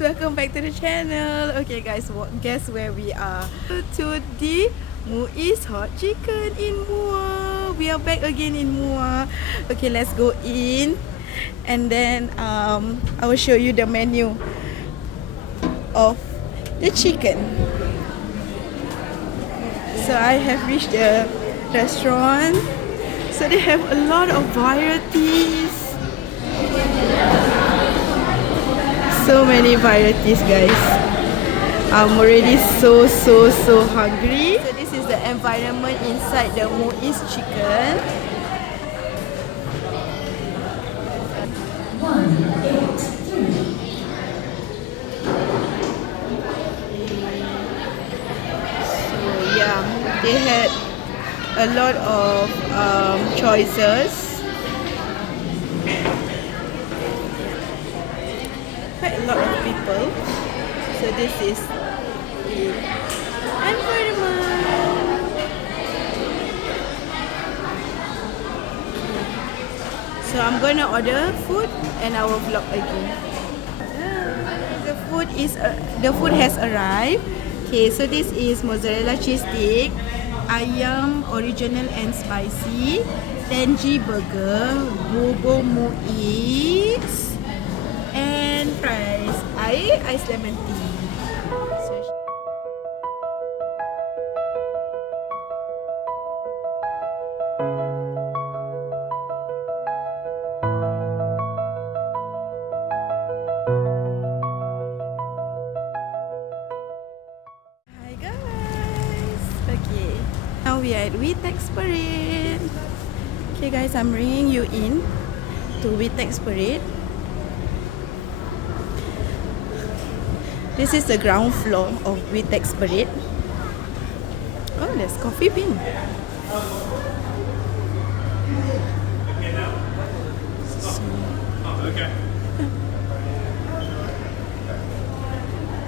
welcome back to the channel. Okay guys, guess where we are? To the Muiz Hot Chicken in Muar. We are back again in Muar. Okay, let's go in and then I will show you the menu of the chicken. So I have reached the restaurant. So they have a lot of varieties. So many varieties, guys. I'm already so hungry. So this is the environment inside the Muiz Chicken. So yeah, they had a lot of choices. Quite a lot of people. So this is the environment. So I'm gonna order food and I will vlog again. The food has arrived. Okay, so this is mozzarella cheese stick, ayam original and spicy, tangy burger, bobo muiz, and fries, ice lemon tea. Hi guys. Okay, now we are at Wetex Parade. Okay guys, I'm bringing you in to Wetex Parade. This is the ground floor of Wetex Parade. Oh, there's coffee bean.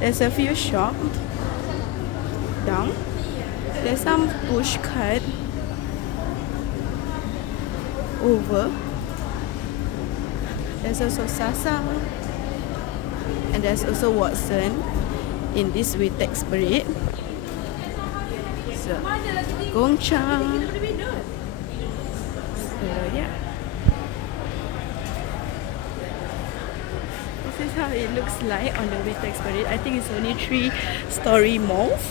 There's a few shops down. There's some push cart over. There's also Sasa. And there's also Watson in this Wetex Parade. So, Gongcha. So, yeah. This is how it looks like on the Wetex Parade. I think it's only 3-story malls.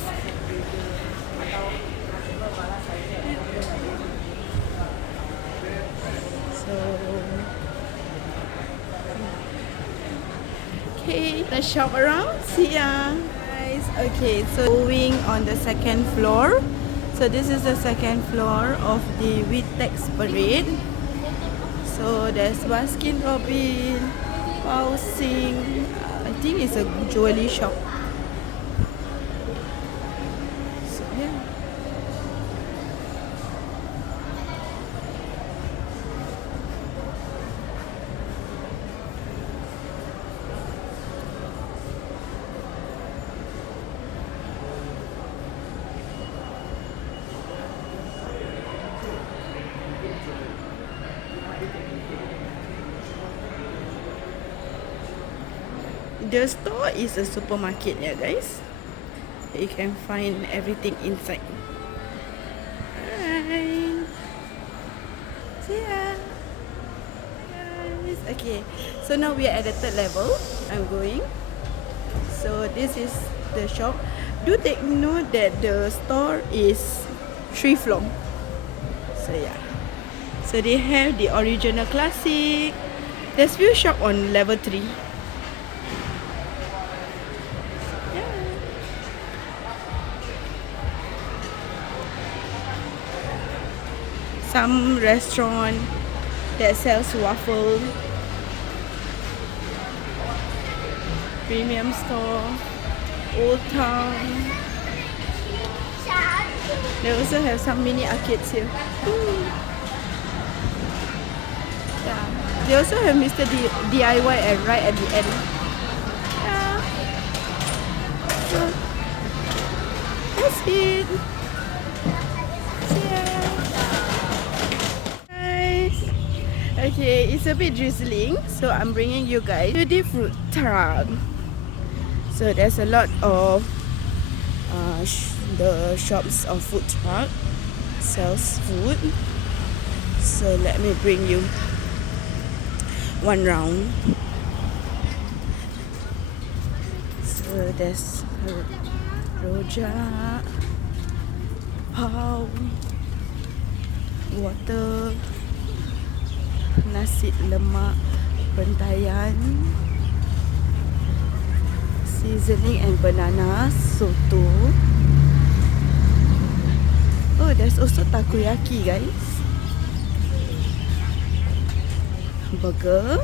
Okay, let's shop around. See ya, guys. Okay, so going on the second floor. So this is the second floor of the Wetex Parade. So there's Baskin Robbins, housing. I think it's a jewelry shop. So yeah. The store is a supermarket, yeah guys. You can find everything inside. Alright. See ya. Guys. Okay, so now we are at the third level. I'm going. So this is the shop. Do take note that the store is 3 floors. So yeah. So they have the original classic. There's few shop on level 3. Some restaurant that sells waffle, premium store, Old Town. They also have some mini arcades here. Yeah. They also have Mr. DIY right at the end. Yeah. So that's it. See ya. Okay, it's a bit drizzling, so I'm bringing you guys to the fruit truck. So there's a lot of the shops of food truck sells food. So let me bring you one round. So there's rojak, pau, water, nasi lemak pentayan, seasoning and banana, soto. Oh, there's also takoyaki, guys. Burger.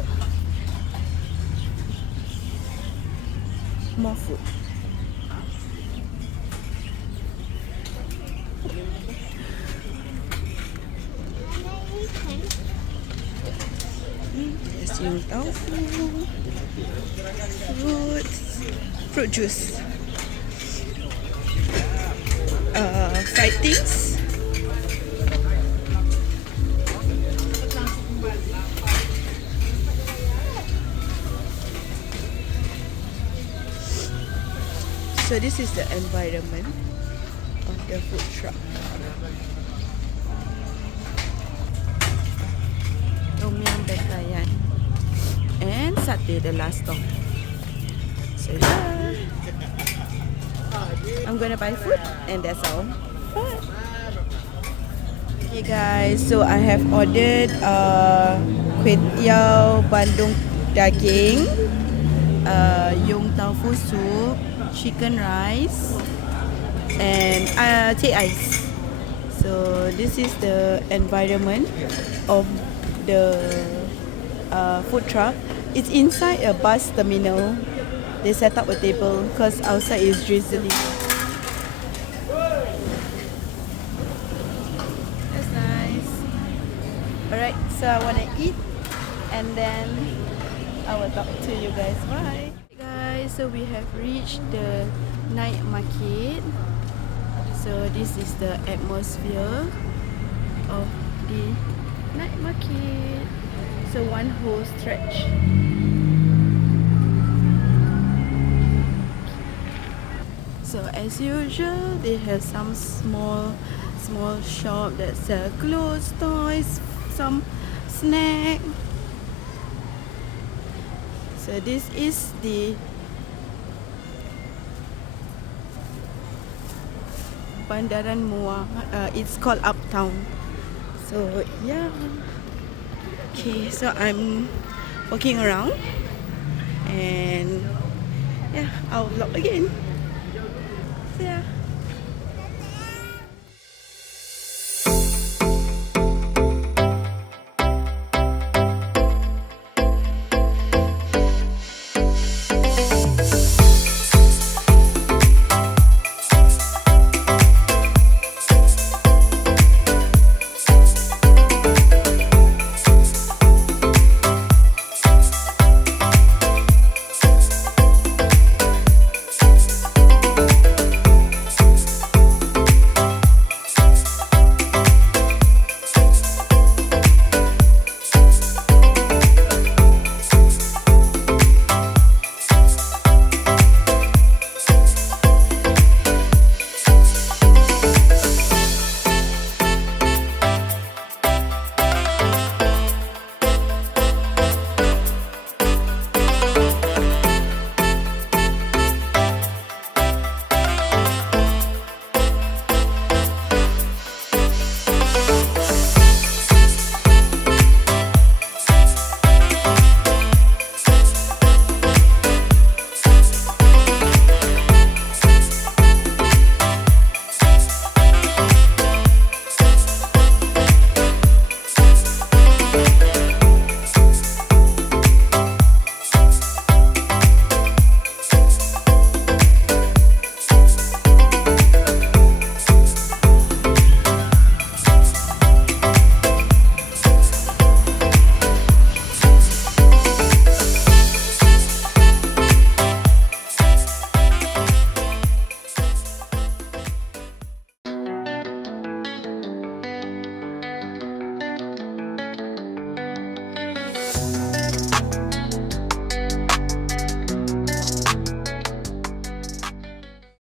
More food. There's yung tofu, fruit juice, fried things, so this is the environment of the food truck. Tom yum bentayan and satay, the last stop. So yeah, I'm gonna buy food and that's all. Bye. Okay guys, so I have ordered kway teow bandung daging, yung tofu soup, chicken rice, and tea ice. So this is the environment of the food truck. It's inside a bus terminal. They set up a table because outside is drizzly. That's nice. Alright, so I want to eat and then I will talk to you guys. Bye. Hey guys, so we have reached the night market. So this is the atmosphere of the night market. So one whole stretch. So as usual, they have some small shop that sell clothes, toys, some snack. So this is the Bandaran Muar. It's called Uptown. So yeah. Okay, so I'm walking around and yeah, I'll vlog again.